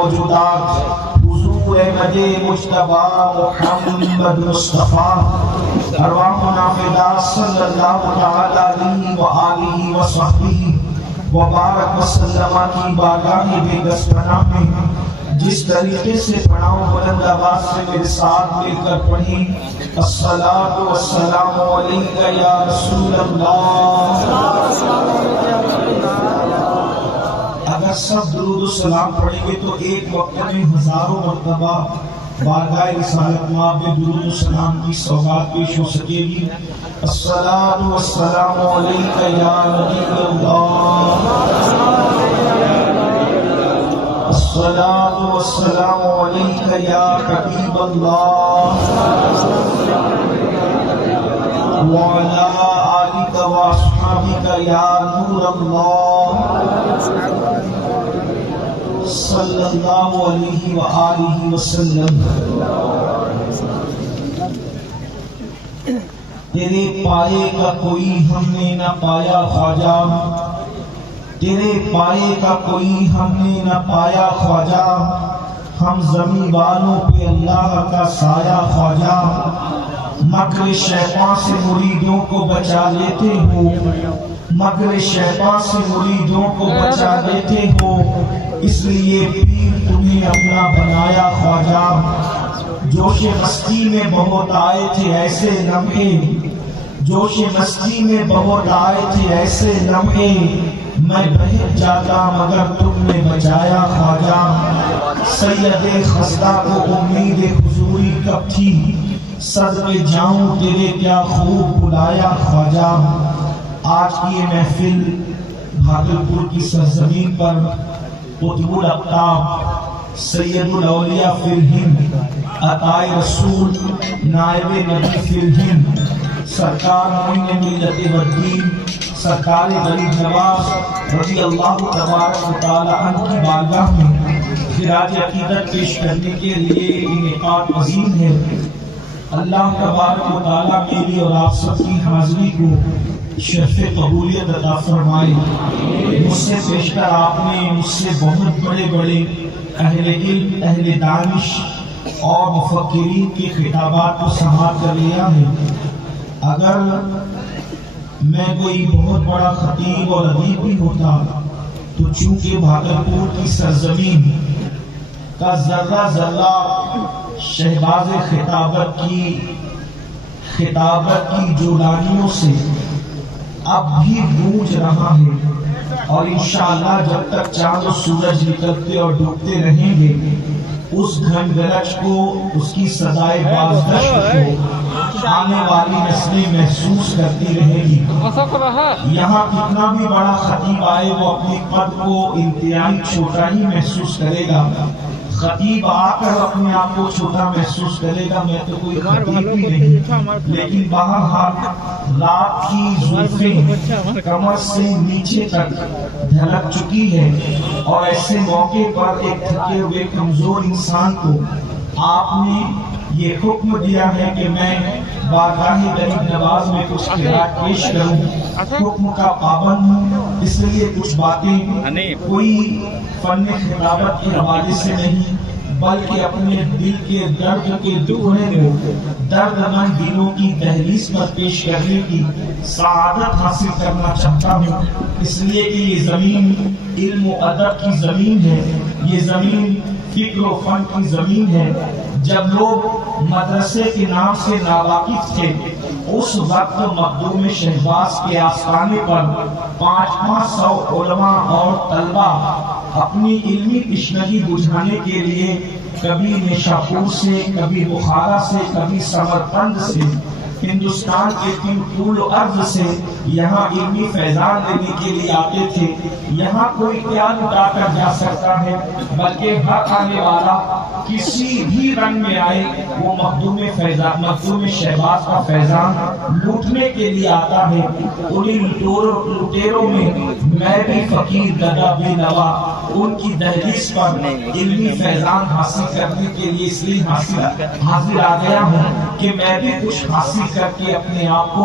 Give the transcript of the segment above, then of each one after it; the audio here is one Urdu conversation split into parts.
موجودات حضور احمد مجتبی محمد مصطفیٰ ارواحنا فدا صلی اللہ تعالی علیہ وآلہ وصحبہ وبارک وسلم کی بارگاہ بے پناہ میں جس طریقے سے پڑھاؤں بلند آواز سے میرے ساتھ مل کر پڑھیں الصلاۃ والسلام علیک یا رسول اللہ. اگر سب درود و سلام پڑھیں گے تو ایک وقت میں ہزاروں مرتبہ بارگاہ رسالت مآب میں درود و سلام کی سوغات پیش ہو سکے گی. الصلاۃ والسلام علیک یا نبی اللہ، الصلاۃ والسلام علیک یا حبیب اللہ، وعلی آلک واصحابک یا نور اللہ صلی اللہ علیہ وآلہ وسلم. تیرے پائے کا کوئی ہم نے نہ پایا خواجہ، تیرے پائے کا کوئی ہم نے نہ پایا خواجہ، ہم زمین والوں پہ اللہ کا سایہ خواجہ. مکر شیطان سے مریدوں کو بچا لیتے ہو، مکر شیطان سے مریدوں کو بچا لیتے ہو، اس لیے پیر تمہیں اپنا بنایا خواجہ. جوش مستی میں بہت آئے تھے ایسے لمحے، جوش مستی میں بہت آئے تھے ایسے لمحے، میں بہت جاتا مگر تم نے بچایا خواجہ. سید خزدہ کو امید حضوری کب تھی، صدقے جاؤں تیرے کیا خوب بلایا خواجہ. آج کی یہ محفل بھاگلپور کی سرزمین پر قطب الاقطاب سید الاولیاء فی الہند، عطائے رسول نائب نبی فی الہند، سرکار معین ملت والدین سرکار غریب نواز رضی اللہ تبارک و تعالی عنہ کی بارگاہ میں خراج عقیدت پیش کرنے کے لیے انعقاد عظیم ہے. اللہ تبارک و تعالی میری اور آپ سب کی حاضری کو شرف قبولیت عطا فرمائے. مجھ سے پیشتر آپ نے مجھ سے بہت بڑے بڑے اہل علم، اہل دانش اور مفکرین کے خطابات کو سماعت کر لیا ہے. اگر میں کوئی بہت بڑا خطیب اور ادیب بھی ہوتا تو چونکہ بھاگلپور کی سرزمین کا ذرہ ذرہ شہباز خطابت کی جولانیوں سے اب بھی گونج رہا ہے، اور انشاءاللہ جب تک چاند و سورج نکلتے اور ڈوبتے رہیں گے اس گھن گرج کو، اس کی صدائے بازگشت کو آنے والی نسلیں محسوس کرتی رہے گی. یہاں کتنا بھی بڑا خطیب آئے وہ اپنے قد کو انتہائی چھوٹا ہی محسوس کرے گا. خطیب آ کر اپنے آپ کو چھوٹا محسوس کرے گا، میں تو کوئی خطیب بھی نہیں. لیکن بہرحال رات کی زلفیں کمر سے نیچے تک ڈھلک چکی ہے، اور ایسے موقع پر ایک تھکے ہوئے کمزور انسان کو آپ نے یہ حکم دیا ہے کہ میں بارگاہ غریب نواز میں کچھ خیرات پیش کروں. حکم کا پابند ہوں، اس لیے کچھ باتیں کوئی فن خطابت کے حوالے سے نہیں بلکہ اپنے دل کے درد کے دکھڑے کو درد مند دلوں کی دہلیز پر پیش کرنے کی سعادت حاصل کرنا چاہتا ہوں. اس لیے کہ یہ زمین علم و ادب کی زمین ہے، یہ زمین فکر و فن کی زمین ہے. جب لوگ مدرسے کے نام سے ناواقف تھے اس وقت مخدوم شہباز کے آستانے پر 500 علماء اور طلبہ اپنی علمی تشنگی بجھانے کے لیے کبھی نیشاپور سے، کبھی بخارا سے، کبھی سمرقند سے، ہندوستان کے طول و عرض سے یہاں علمی فیضان لینے کے لیے آتے تھے. یہاں کوئی کیا لٹا کر جا سکتا ہے، بلکہ ہر آنے والا کسی بھی رنگ میں آئے وہ مخدوم شہباز کا فیضان لوٹنے کے لیے آتا ہے. انہیں لٹیروں میں میں بھی فقیر گدا بے نوا ان کی دہلیز پر علمی فیضان حاصل کرنے کے لیے اس لیے حاضر آ گیا ہوں کہ میں بھی کچھ حاصل کر کے اپنے آپ کو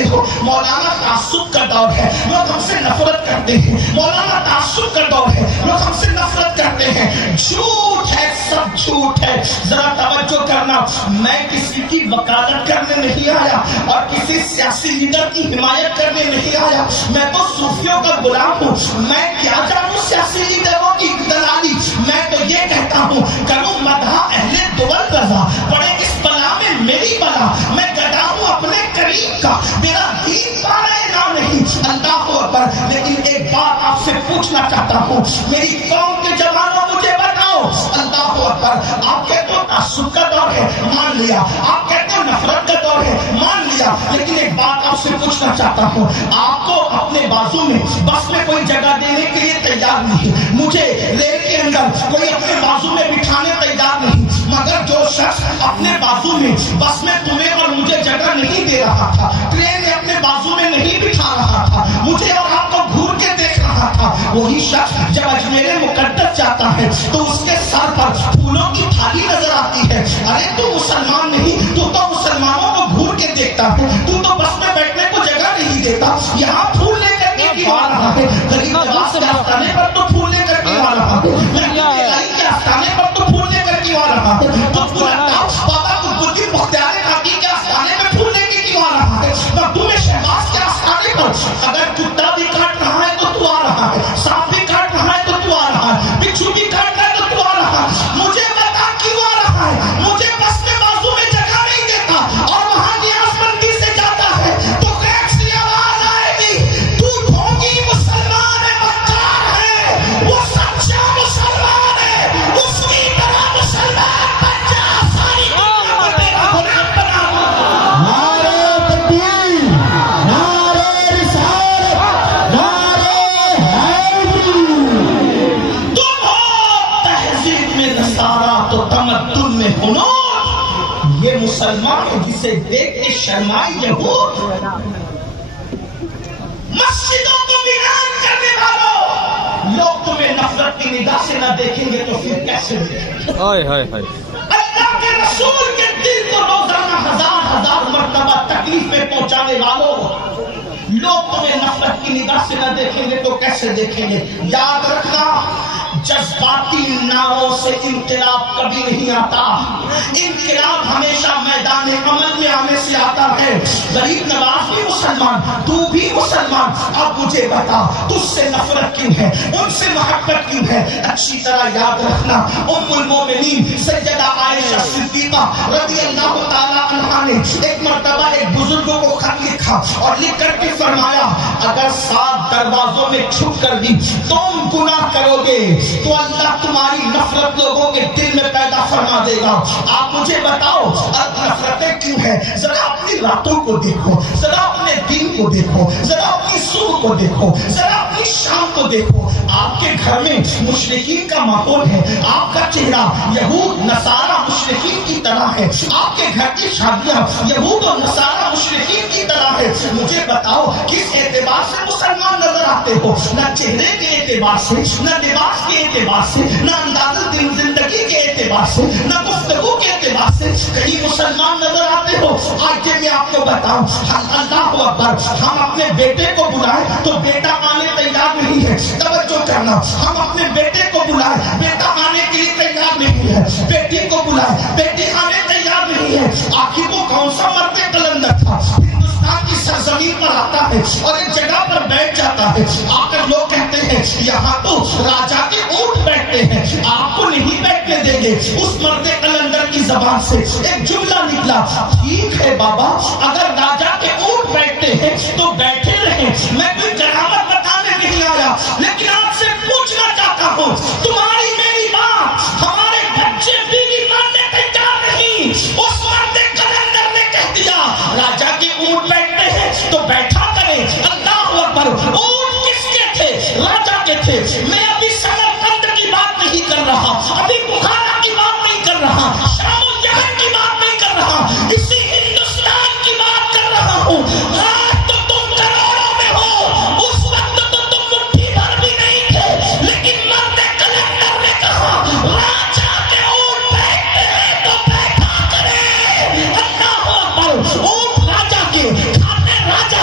کہتے ہو مولانا تعصب کا دور ہے، لوگ ہم سے نفرت کرتے ہیں، مولانا تعصب کا دور ہے، لوگ ہم سے نفرت کرتے ہیں، جھوٹ ہے، سب جھوٹ ہے۔ ذرا توجہ کرنا، میں کسی کی وکالت کرنے نہیں آیا اور کسی سیاسی لیڈر کی حمایت کرنے نہیں آیا، میں تو صوفیوں کا غلام ہوں، میں کیا جانوں سیاسی لیڈروں کی دلالی، میں تو یہ کہتا ہوں کروں مدح اہل دول رضا، پڑے اس بلا میں میری بلا، میں گدا ہوں اپنے قریب کا، میرا دین پانے نہ نہیں، اللہ اکبر۔ لیکن ایک بات آپ سے پوچھنا چاہتا ہوں، میری قوم کے جوانوں مجھے بتاؤ، اللہ اکبر، آپ کہتے ہو تعصب کا دور ہے، مان لیا، آپ کہتے ہو نفرت کا دور ہے، مان لیا، لیکن ایک بات آپ سے پوچھنا چاہتا ہوں، آپ کو اپنے بازو میں بس میں کوئی جگہ دینے کے لیے تیار نہیں، مجھے ریل کے اندر کوئی اپنے بازو میں بٹھانے تیار نہیں، مگر جو شخص اپنے بازو میں بس میں تمہیں اور مجھے جگہ نہیں دے رہا تھا، ٹرین میں اپنے بازو میں نہیں بٹھا رہا تھا، مجھے اور آپ کو گھور کے دیکھ رہا تھا، وہی شخص جب اجمیر مقدس جاتا ہے تو اس کے سر پر پھولوں کی تھالی نظر آتی ہے، ارے تو مسلمان نہیں، تو مسلمانوں کو گھور کے دیکھتا ہے، تو بس میں بیٹھنے کو جگہ نہیں دیتا، یہاں پھول لے کر کے کیوں آ رہا ہے؟ غریب نواز کے آستانے پر تو پھول لے کر کے آ رہا ہے، محمود کے آستانے پر تو پھول لے کر کے آ رہا ہے، تو بابا قطب الدین بختیار کاکی کے آستانے میں پھول لے کے کیوں آ رہا ہے؟ مخدوم شہباز کے آستانے پر اگر کتا بھی کاٹ رہا ہے تو آ رہا ہے، سانپ بھی کاٹ رہا ہے تو آ رہا ہے، بچھو بھی کاٹ رہا ہے تو آ رہا ہے، مجھے بتا کیوں آ رہا ہے؟ مجھے بس میں بازو میں جگہ نہیں دیتا اور وہاں نیاز مندی سے جاتا ہے تو ٹیکسی آواز آئے گی، تو ڈھونگی مسلمان ہے، مکار ہے، وہ سچا مسلمان ہے، اس کی طرح مسلمان بن جا، ساری دنیا کو تیرا غلام بنا۔ نعرہ تکبیر، نعرہ رسالت، نعرہ حیدری۔ تم ہو تہذیب میں نصارہ تو تمدن میں ہنود، یہ مسلمان ہے جسے دیکھ کے شرمائی یہود، مسجدوں کو ویران کرنے والوں، لوگ تمہیں نفرت کی نگاہ سے نہ دیکھیں گے تو پھر کیسے دیکھیں گے؟ اللہ کے رسول کے دل کو روزانہ ہزار مرتبہ تکلیفیں پہنچانے والوں، لوگ تمہیں نفرت کی نگاہ سے نہ دیکھیں گے تو کیسے دیکھیں گے؟ یاد رکھنا، جذباتی نعروں سے انقلاب کبھی نہیں آتا، انقلاب ہمیشہ میدان عمل میں آنے سے آتا ہے۔ غریب نواز بھی مسلمان، تو بھی مسلمان، اب مجھے بتا تجھ سے نفرت کیوں ہے، ان سے محبت کیوں ہے؟ اچھی طرح یاد رکھنا، ام المومنین سیدہ عائشہ صدیقہ رضی اللہ تعالی عنہا نے ایک مرتبہ ایک بزرگوں کو خط لکھا اور لکھ کر کے فرمایا اگر 7 دروازوں میں چھپ کر بھی تم گناہ کرو گے تو اللہ تمہاری نفرت لوگوں کے دل میں پیدا فرما دے گا۔ آپ مجھے بتاؤ اب نفرتیں کیوں ہیں؟ ذرا اپنی راتوں کو دیکھو، ذرا اپنے دن کو دیکھو، ذرا اپنی صبح کو دیکھو، ذرا اپنی شام کو دیکھو، آپ کے گھر میں مشرکین کا ماحول ہے، آپ کا چہرہ یہود نصارہ مشرکین کی طرح ہے، آپ کے گھر کی شادیاں یہود اور نصارہ مشرکین کی طرح ہے، مجھے بتاؤ کس اعتبار سے مسلمان نظر آتے ہو؟ نہ چہرے کے اعتبار سے، نہ لباس کے اعتبار سے، نہ انداز زندگی کے اعتبار سے، نہ گفتگو کے اعتبار سے، کہیں مسلمان نظر آتے ہو؟ آج میں آپ کو بتاؤں، اللہ اکبر، ہم اپنے بیٹے کو بلائیں تو بیٹا آنے تیار نہیں ہے، توجہ کرنا، ہم اپنے بیٹے کو بلائیں بیٹا آنے کے لیے تیار نہیں ہے، بیٹی کو بلائیں بیٹی آنے تیار نہیں ہے۔ آخر وہ کون سا مرد قلندر تھا ہندوستان کی سرزمین پر آتا ہے اور ایک جگہ پر بیٹھ جاتا ہے، آ کر لوگ کہتے ہیں یہاں تو راجا کے اونٹ بیٹھتے ہیں، آپ کو نہیں بیٹھنے دیں گے۔ اس مرد قلندر کی زبان سے ایک جملہ نکلا، ٹھیک ہے بابا اگر راجا کے اونٹ بیٹھتے ہیں تو بیٹھے رہیں، میں کوئی کرامت بتانے نہیں آیا، لیکن آپ سے پوچھنا چاہتا ہوں تمہاری میری بات ہمارے بچے بیوی ماننے تیار نہیں، اس مرد قلندر نے کہہ دیا راجا کے اونٹ بیٹھتے ہیں تو بیٹھا کریں۔ اللہ اکبر، اونٹ کس کے تھے؟ راجا کے تھے۔ میں ابھی سمرقند کی بات نہیں کر رہا، ابھی بخارا کی بات نہیں کر رہا، شام و یمن کی بات نہیں کر رہا، اسی ہندوستان کی بات کر رہا ہوں۔ آج تو تم کروڑوں میں ہو، اس وقت تو تم مٹھی بھر بھی نہیں تھے، لیکن مرد قلندر نے کہا راجا کے اونٹ بیٹھتے ہیں تو بیٹھا کرے۔ اللہ اکبر، اونٹ راجا کے، کھاتے راجا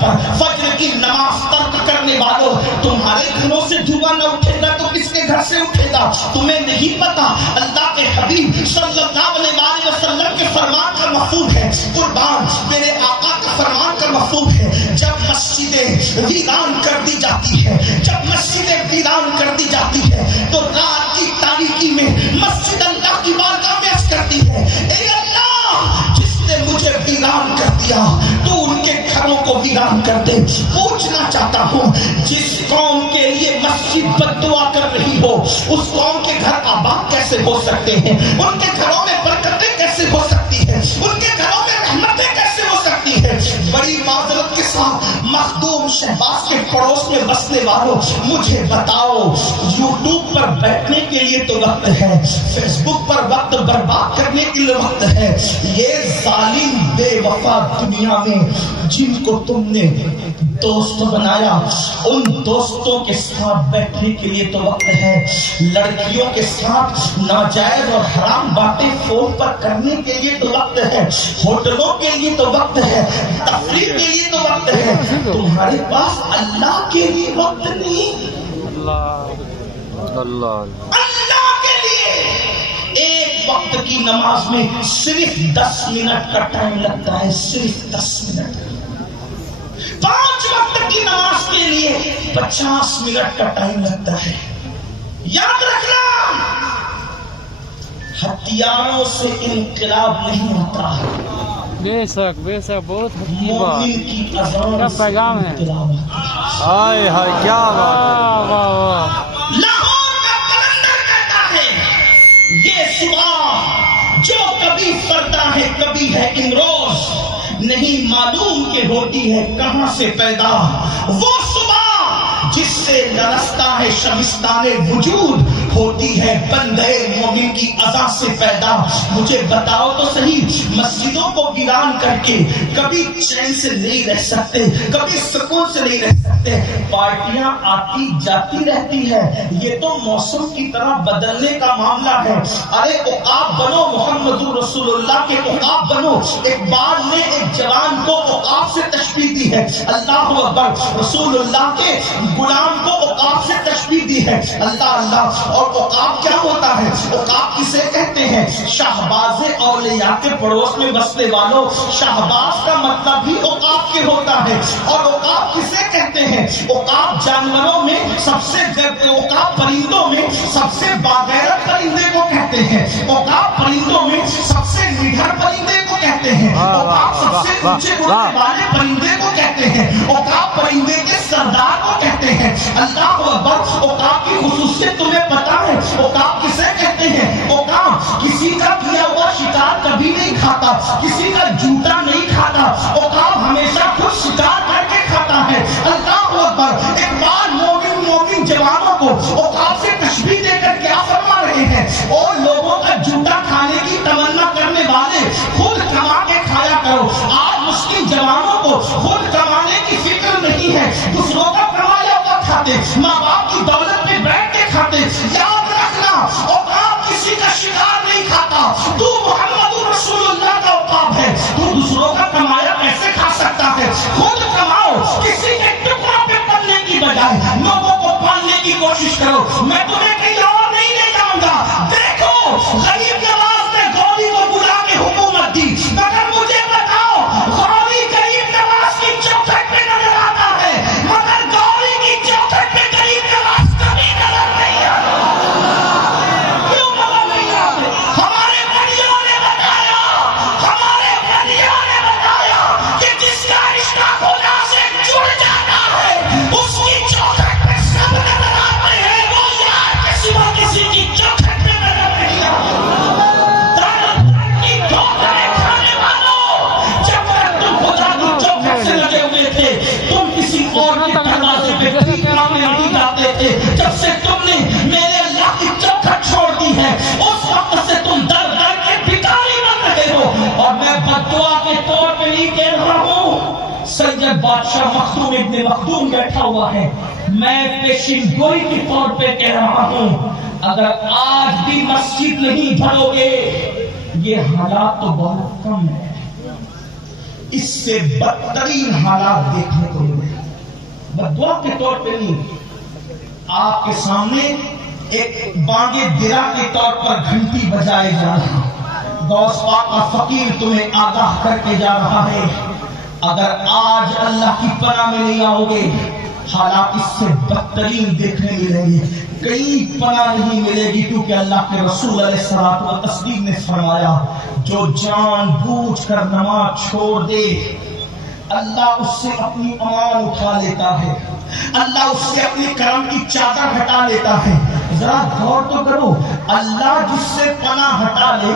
پر فجر کی نماز ترک کرنے والوں، تمہارے گھروں سے دھواں نہ اٹھے گا تو کس کے گھر سے اٹھے گا؟ تمہیں نہیں پتا اللہ کے حبیب صلی اللہ علیہ وسلم کے فرمان کا مفہوم ہے، قربان میرے آقا کا فرمان کا مفہوم ہے، جب مسجدیں ویران کر دی جاتی ہے، جب مسجدیں ویران کر دی جاتی ہے تو رات کی تاریکی میں مسجد اللہ کی بارگاہ میں عرض کرتی ہے، اے اللہ جس نے مجھے ویران کر دیا تو ان کے گھروں کو ویران کر دے۔ پوچھنا چاہتا ہوں، جس قوم کے لیے مسجد بد دعا کر رہی ہو اس قوم کے گھر آباد کیسے ہو سکتے ہیں؟ ان کے گھروں میں برکتیں کیسے ہو سکتی ہیں؟ ان کے گھروں میں رحمتیں کیسے ہو سکتی ہیں؟ بڑی معذرت کے ساتھ مخدوم شہباز کے پڑوس میں بسنے والوں، مجھے بتاؤ، یوٹیوب پر بیٹھنے کے لیے تو وقت ہے، فیس بک پر وقت برباد کرنے کے لیے وقت ہے، یہ ظالم بے وفا دنیا میں جن کو تم نے دوست بنایا ان دوستوں کے ساتھ بیٹھنے کے لیے تو وقت ہے، لڑکیوں کے ساتھ ناجائز اور حرام باتیں فون پر کرنے کے لیے تو وقت ہے، ہوٹلوں کے لیے تو وقت ہے، تفریح کے لیے تو وقت ہے، تمہارے پاس اللہ کے لیے وقت نہیں۔ اللہ کے لیے ایک وقت کی نماز میں صرف 10 منٹ کا ٹائم لگتا ہے، صرف 10 منٹ۔ 5 وقت کی نماز کے لیے 50 منٹ کا ٹائم لگتا ہے۔ یاد رکھنا، ہتھیاروں سے انقلاب نہیں ہوتا، بے شک بہت مومن کی اذان کیا پیغام ہے۔ انقلاب ہوتا ہے۔ ہائے ہائے کیا بات ہے۔ لاہور کا کلندر کہتا ہے، یہ صبح جو کبھی فردا ہے کبھی ہے امروز، نہیں معلوم کہ ہوتی ہے کہاں سے پیدا، وہ صبح جس سے لرزتا ہے شبستان وجود، ہوتی ہے بندے مومن کی اذان سے پیدا۔ مجھے بتاؤ تو صحیح، مسجدوں کو ویران کر کے کبھی چین سے نہیں رہ سکتے، کبھی سکون سے نہیں رہ سکتے، پارٹیاں آتی جاتی رہتی ہے، یہ تو موسم کی طرح بدلنے کا معاملہ ہے۔ ارے عقاب بنو، محمد رسول اللہ کے عقاب بنو۔ اقبال نے ایک جوان کو عقاب سے تشبیہ دی ہے، اللہ اکبر، رسول اللہ کے غلام کو عقاب سے تشبیہ دی ہے، اللہ اللہ۔ اور عقاب کیا ہوتا ہے؟ عقاب کسے کہتے ہیں؟ شہباز اولیاء کے پڑوس میں بسنے والوں، شہباز کا مطلب ہی عقاب کے ہوتا ہے۔ اور عقاب کسے کہتے ہیں؟ عقاب جانوروں میں سب سے، عقاب پرندوں میں سب سے باغیرت پرندے کو کہتے ہیں، عقاب پرندوں میں سب سے نڈر پرندے کو کہتے ہیں، عقاب سب سے اونچے اڑنے والے پرندے کو کہتے ہیں، عقاب پرندے کے سردار کو کہتے ہیں، اللہ اکبر۔ عقاب کی خصوصیت تمہیں پتا ہے؟ عقاب کسے کہتے ہیں؟ عقاب کسی کا کیا ہوا شکار کبھی نہیں کھاتا، کسی کا جھوٹا نہیں کھاتا، عقاب ہمیشہ خود شکار کر کے کھاتا ہے، اللہ اکبر۔ اقبال مومن جوانوں کو عقاب سے تشبیہ دے کر کیا فرما رہے ہیں؟ اور لوگوں کا جھوٹا کھانے کی تمنا کرنے والے، خود کما کے کھایا کرو۔ آج مسلم جوانوں کو خود کمانے کی فکر نہیں ہے، دوسروں کا کمایا ہوا کھاتے، ماں باپ کی دولت پہ بیٹھ کے کھاتے۔ یاد رکھنا، عقاب کسی کا شکار نہیں کھاتا، تو محمد رسول اللہ کا عقاب ہے، تو دوسروں کا کمایا کیسے کھا سکتا ہے؟ خود کماؤ، کسی کے ٹکڑوں پہ پلنے کی بجائے لوگوں کو پالنے کی کوشش کرو۔ میں تمہیں کہیں اور نہیں لے جاؤں گا۔ دیکھو، غریب نواز نے گولی کو بلا کے حکومت دی، مگر مجھے بتاؤ، غوری غریب نواز کی چوکھٹ پہ نظر آتا ہے، مگر گوری کی چوکھٹ پہ غریب نواز کبھی نظر نہیں آتا۔ کیوں نظر نہیں آتے؟ ہمارے بڑیوں نے بتایا، ہمارے بڑیوں نے بتایا کہ جس کا رشتہ خدا سے جڑ جاتا ہے اس کی چوکھٹ پہ سب نظر آتے ہیں، وہ یار کے سوا کسی کی چوکھٹ پہ نظر نہیں آتے۔ کی ٹھوکریں کھانے والوں، جب تک تم خدا کی چوکھٹ سے لگے ہوئے تھے، تم کسی اور کے دروازے پہ ٹھیک نامے نہیں جاتے تھے۔ جب سے تم نے میرے اللہ کی چوکھٹ چھوڑ دی ہے، اس وقت سے تم در در کے بھکاری بن رہے ہو۔ اور میں بددعا کے طور پہ نہیں کہہ رہا ہوں، سید بادشاہ مخدوم ابن مخدوم بیٹھا ہوا ہے، میں پیشین گوئی کے طور پہ کہہ رہا ہوں، اگر آج بھی مسجد نہیں بھرو گے، یہ حالات تو بہت کم ہے، اس سے بدترین حالات دیکھنے کو ملے. بددعا کے طور پہ نہیں، آپ کے سامنے ایک بانگے درا کے طور پر گھنٹی بجائے جا رہا. غوث پاک کا فقیر تمہیں آگاہ کر کے جا رہا ہے، اگر آج اللہ کی پناہ میں نہیں آؤ گے حالات اس سے بدترین دیکھنے ملیں گے. کئی پناہ نہیں ملے گی، کیونکہ اللہ کے رسول علیہ الصلوۃ والتسلیم نے فرمایا جو جان بوجھ کر نماز چھوڑ دے اللہ اس سے اپنی امان اٹھا لیتا ہے، اللہ اس سے اپنی کرم کی چادر ہٹا لیتا ہے. ذرا غور تو کرو، اللہ جس سے پناہ ہٹا لے،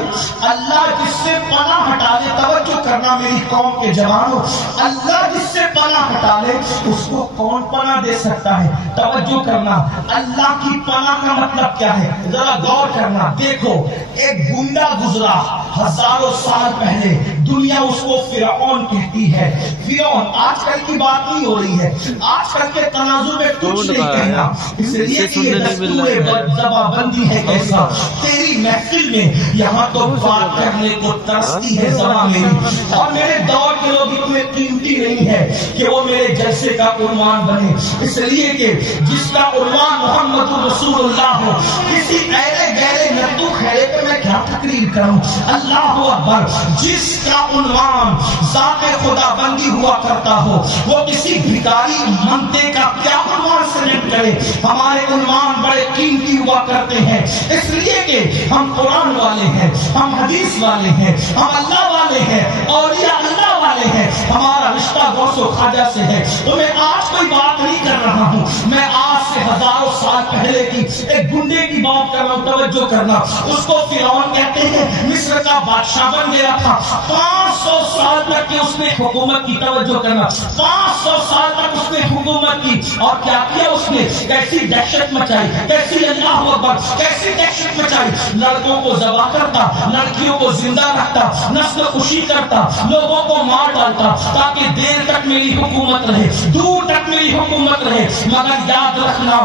اللہ جس سے پناہ ہٹا لے، توجہ کرنا میری قوم کے جوانوں، اللہ جس سے پناہ ہٹا لے اس کو کون پناہ دے سکتا ہے؟ توجہ کرنا، اللہ کی پناہ کا مطلب کیا ہے؟ ذرا غور کرنا. دیکھو ایک گنڈا گزرا ہزاروں سال پہلے، دنیا اس کو فرعون کہتی ہے. فرعون آج کل کی بات نہیں ہو رہی ہے، آج کل کے تناظر میں کچھ نہیں کہنا، اس لیے کہ یہ دستور زبان بندی ہے. کیسا تیری محفل میں یہاں تو بات کرنے کو ترستی ہے زبان میری، اور میرے دور کے لوگ اتنے قیمتی نہیں ہے کہ وہ میرے جلسے کا عنوان بنے. اس لیے کہ جس کا عنوان محمد رسول اللہ ہو، کسی ایرے گہرے نتو خیرے پہ میں کیا تقریر کروں. اللہ اکبر. جس کا عنوان ذات خدا بندی ہوا کرتا ہو وہ کسی بھکاری منتے کا کیا عنوان سلیکٹ کرے. ہمارے عنوان بڑے قیمتی ہوا کرتے ہیں، اس لیے کہ ہم قرآن والے ہیں، ہم حدیث والے ہیں، ہم اللہ والے ہیں، اولیاء اللہ والے ہیں. ہمارا رشتہ غوث و خواجہ سے ہے. تو میں آج کوئی بات نہیں کر رہا ہوں، میں آج سے ہزاروں سال پہلے کی ایک گنڈے کی بات کر رہا ہوں. توجہ کرنا، اس کو فرعون کہتے ہیں، مصر کا بادشاہ بن گیا تھا. 500 سال تک کہ اس نے حکومت کی. توجہ کرنا، 500 سال تک اس نے حکومت کی. اور کیا کیا اس نے؟ کیسی دہشت مچائی، کیسی اللہ اکبر، کیسی دہشت مچائی. لڑکوں کو ذبح کرتا، لڑکیوں کو زندہ رکھتا، نسل خوشی کرتا، لوگوں کو مار ڈالتا تاکہ دیر تک میری حکومت رہے، دور تک میری حکومت رہے. مگر یاد رکھنا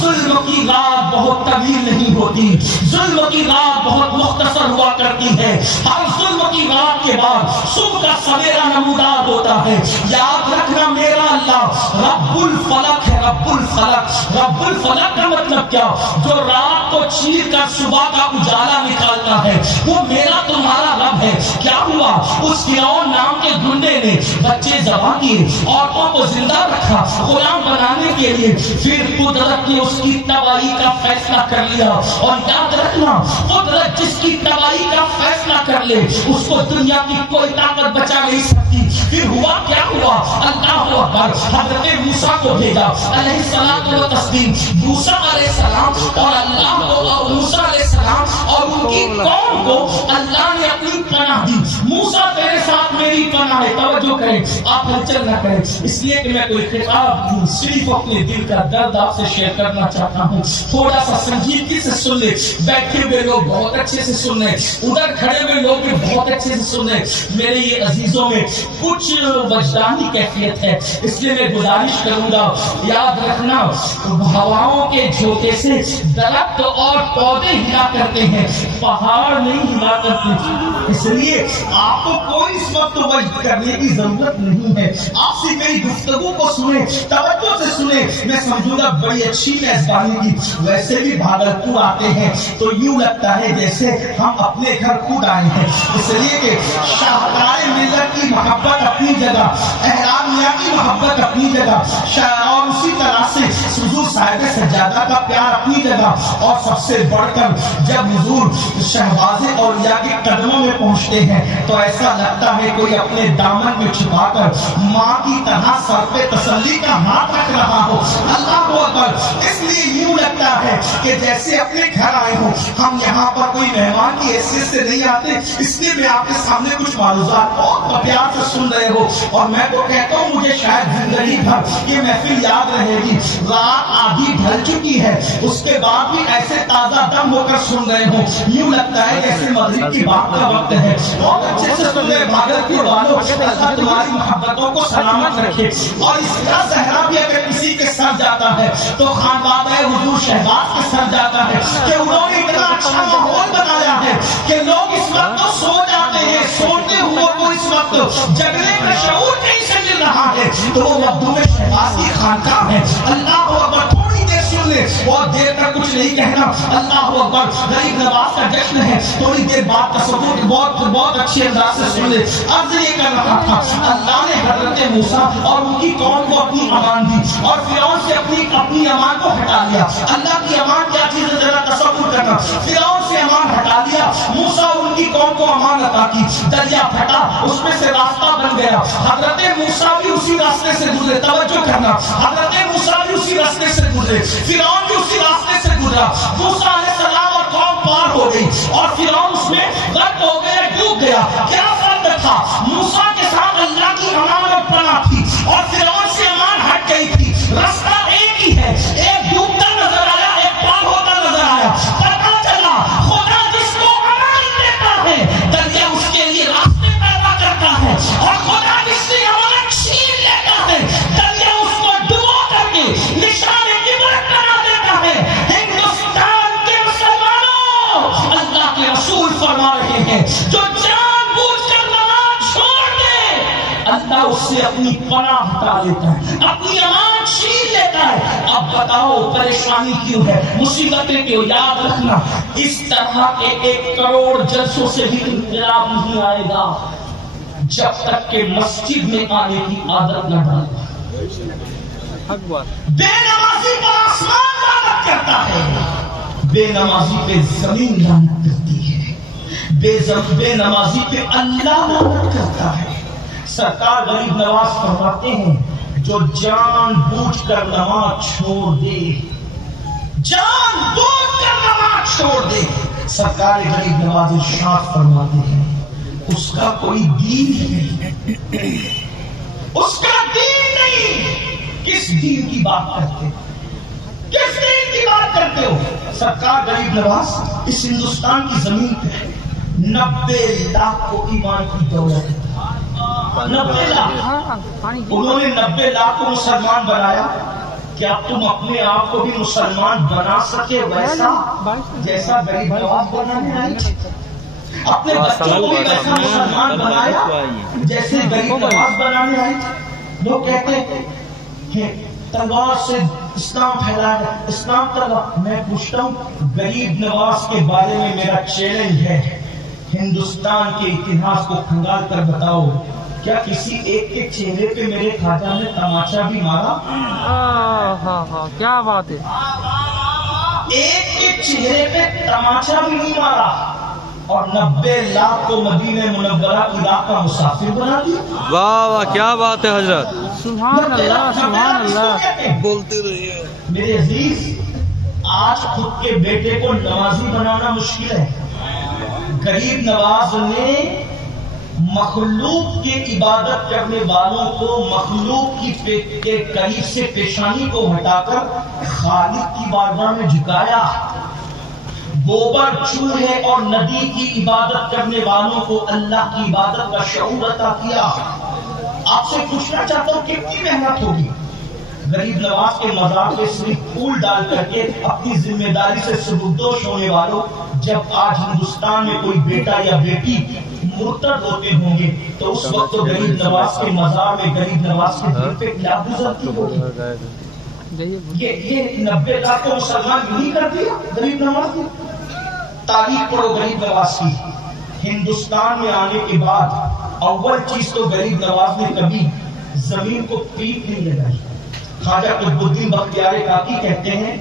ظلم کی رات بہت طویل نہیں ہوتی، ظلم کی رات بہت مختصر ہوا کرتی ہے. ہر ظلم کی رات کے بعد صبح کا سویرا نمودار ہوتا ہے. یاد رکھنا میرا اللہ رب الفلق ہے. رب الفلق، رب الفلق کا مطلب کیا؟ جو رات کو چیر کر صبح کا اجالا نکالتا ہے وہ میرا تمہارا رب ہے. کیا ہوا؟ اس فرعون نام کے گنڈے نے بچے ذبح کیے، عورتوں کو زندہ رکھا غلام بنانے کے لیے. پھر قدرت نے اس کی تباہی کا فیصلہ کر لیا. اور یاد رکھنا قدرت جس کی تباہی کا فیصلہ کر لے اس کو دنیا کی کوئی طاقت بچا نہیں سکتی. پھر ہوا کیا ہوا؟ اللہ اکبر. حضرت موسیٰ کو بھیجا علیہ الصلوۃ والتسلیم. موسیٰ علیہ السلام اور اللہ کو اور موسیٰ علیہ السلام اور ان کی قوم کو اللہ نے اپنی پناہ دی. موسیٰ تیرے ساتھ میری پناہ ہے. توجہ کریں، آپ ہلچل نہ کریں، اس لیے کہ میں کوئی خطاب نہیں، صرف اپنے دل کا درد آپ سے شیئر کرنا چاہتا ہوں. تھوڑا سا سنجیدگی سے سن لیں. بیٹھے ہوئے لوگ بہت اچھے سے سن لیں، ادھر کھڑے ہوئے لوگ بھی بہت اچھے سے سن لیں. میرے یہ عزیزوں میں کچھ وجدانی کیفیت ہے، اس لیے میں گزارش کروں گا یاد رکھنا ہواؤں کے جھونکے سے درخت اور پودے ہلا کرتے ہیں، پہاڑ نہیں ہلا کرتے. اس لیے آپ کو کوئی اس وقت وجد کرنے کی ضرورت نہیں ہے. آپ سے میری گفتگو کو سنیں، توجہ سے سنیں. میں سمجھوں گا بڑی اچھی میزبانی کی. ویسے بھی بھاگلپور آتے ہیں تو یوں لگتا ہے جیسے ہم اپنے گھر خود آئے ہیں. اس لیے کہ شاہکار ملت کی محبت اپنی جگہ، احرام میاں کی محبت اپنی جگہ، اور اسی طرح سے حضور صاحب سجادہ کا پیار اپنی جگہ. اور سب سے بڑھ کر جب حضور شہباز اولیاء کے قدموں میں پہنچتے ہیں تو ایسا لگتا ہے کوئی اپنے دامن میں چھپا کر ماں کی طرح سر پہ تسلی کا ہاتھ رکھ رہا ہو. اللہ اکبر. اس لیے یوں لگتا ہے کہ جیسے اپنے گھر آئے ہوں. ہم یہاں پر کوئی مہمان کی حیثیت سے نہیں آتے، اس لیے میں آپ کے سامنے کچھ معروضات بہت پیار سے سن رہے ہو. اور میں تو کہتا ہوں مجھے شاید زندگی بھر یہ محفل یاد رہے گی. رات آدھی ڈھل چکی ہے، اس کے بعد بھی ایسے تازہ دم ہو کر سن رہے ہوں. یوں لگتا ہے جیسے مغرب کی بات کا وقت ہے. بہت اچھے سے سن رہے بھاگلپور والوں. اللہ تمہاری محبتوں کو سلامت رکھے. اور اس کا زہرا بھی اگر کسی کے سر جاتا ہے تو خان بابا حضور شہباز کے سر جاتا ہے کہ انہوں نے اتنا اچھا ماحول بنایا ہے کہ لوگ اس وقت تو سو جاتے ہیں، سوتے ہوئے کو اس وقت وقت جگنے کا شعور کہیں سے مل رہا ہے تو وہ مخدوم شہباز کی خانقاہ ہے. اللہ اکبر. تھوڑی دیر سن لے, بہت دیر تک کچھ نہیں کہنا. اللہ اکبر. غریب نواز کا جشن ہے, تھوڑی دیر بعد تصور بہت اچھے انداز سے سن لے. عرض یہ کر رہا تھا, اللہ نے حضرت موسیٰ اور ان کی قوم کو اپنی امان دی اور فرعون سے اپنی امان کو ہٹا لیا. اللہ کی امان کیا چیز ہے ذرا تصور کرنا. فرعون سے امان ہٹا لیا, موسیٰ اور ان کی قوم کو امان عطا کی. دریا پھٹا, اس میں سے راستہ بن گیا. حضرت موسیٰ بھی اسی راستے سے گزرے. توجہ کرنا, حضرت موسیٰ بھی اسی راستے سے گزرے, فرعون بھی اسی راستے سے گزرا. موسیٰ علیہ السلام اور قوم پار ہو گئی اور فرعون اس میں غرق ہو گیا, ڈوب گیا. کیا فرق تھا؟ موسیٰ کے ساتھ اللہ کی امان اور پناہ تھی اور فرعون سے امان ہٹ گئی تھی. راستہ ایک ہی ہے, ایک ڈوبتا نظر آیا, ایک پار ہوتا نظر آیا. پتا چلا خدا جس کو امان دیتا ہے دریا اس کے لیے راستے پیدا کرتا ہے, اور خدا جس سے امان چھین لیتا ہے دریا اس کو ڈبو کر کے نشان عبرت بنا دیتا ہے. ہندوستان کے مسلمانوں, اللہ کے رسول فرما رہے ہیں, جو جان بوجھ کر نماز چھوڑ دے اللہ اس سے اپنی پناہ ہٹا لیتا ہے, اپنی امان چھین لیتا ہے. اب بتاؤ پریشانی کیوں ہے, مصیبتیں کیوں؟ یاد رکھنا, اس طرح کے 1 کروڑ جلسوں سے بھی انقلاب نہیں آئے گا جب تک کہ مسجد میں آنے کی عادت نہ ڈالے. بے نمازی پر آسمان لعنت کرتا ہے, بے نمازی پہ زمین لعنت کرتی ہے, بے نمازی پہ اللہ لعنت کرتا ہے. سرکار غریب نواز فرماتے ہیں, جو جان بوجھ کر نماز چھوڑ دے, جان بوجھ کر نماز چھوڑ دے, سرکار غریب نواز ارشاد فرماتے ہیں, اس کا کوئی دین نہیں, اس کا دین نہیں. کس دین کی بات کرتے ہو, کس دین کی بات کرتے ہو؟ سرکار غریب نواز اس ہندوستان کی زمین پہ 90 لاکھ کو ایمان کی دولت, 90 لاکھ, انہوں نے 90 لاکھ کو مسلمان بنایا. کیا تم اپنے آپ کو بھی مسلمان بنا سکے ویسا جیسا غریب نواز بنانے آئی؟ اپنے بچوں کو بھی ویسا مسلمان بنایا جیسے غریب نواز بنانے آئی؟ لوگ کہتے ہیں کہ تلوار سے اسلام پھیلایا, اسلام تلوار. میں پوچھتا ہوں, غریب نواز کے بارے میں میرا چیلنج ہے, ہندوستان کے اتہاس کو کھنگال کر بتاؤ, کیا کسی ایک کے چہرے پہ میرے خواجہ نے تماچا بھی مارا؟ کیا بات ہے, ایک کے چہرے پہ تماچا بھی نہیں مارا اور 90 لاکھ کو مدینہ منورہ عراق کا مسافر بنا دیا. واہ واہ, کیا بات ہے حضرت, سبحان اللہ, سبحان اللہ. بولتے رہیے. میرے عزیز, آج خود کے بیٹے کو نمازی بنانا مشکل ہے. غریب نواز نے مخلوق کی عبادت کرنے والوں کو مخلوق کے قریب سے پیشانی کو ہٹا کر خالق کی بارگاہ میں جھکایا. گوبر, چوہے اور ندی کی عبادت کرنے والوں کو اللہ کی عبادت کا شعور عطا کیا. آپ سے پوچھنا چاہتا ہوں, کتنی محنت ہوگی غریب نواز کے مزار پہ صرف پھول ڈال کر کے اپنی ذمہ داری سے سبکدوش ہونے والوں. جب آج ہندوستان میں کوئی بیٹا یا بیٹی مرتد ہوتے ہوں گے تو اس وقت تو غریب نواز کے مزار میں غریب نواز کے دل پہ کیا گزرتی ہوگی؟ یہ 90 لاکھ کو مسلمان نہیں کر دیا غریب نواز نے. تاریخ پڑھو غریب نواز کی. ہندوستان میں آنے کے بعد اول چیز تو غریب نواز نے کبھی زمین کو پیٹ نہیں لگائی. خواجہ قطب الدین بختیار کاکی کہتے ہیں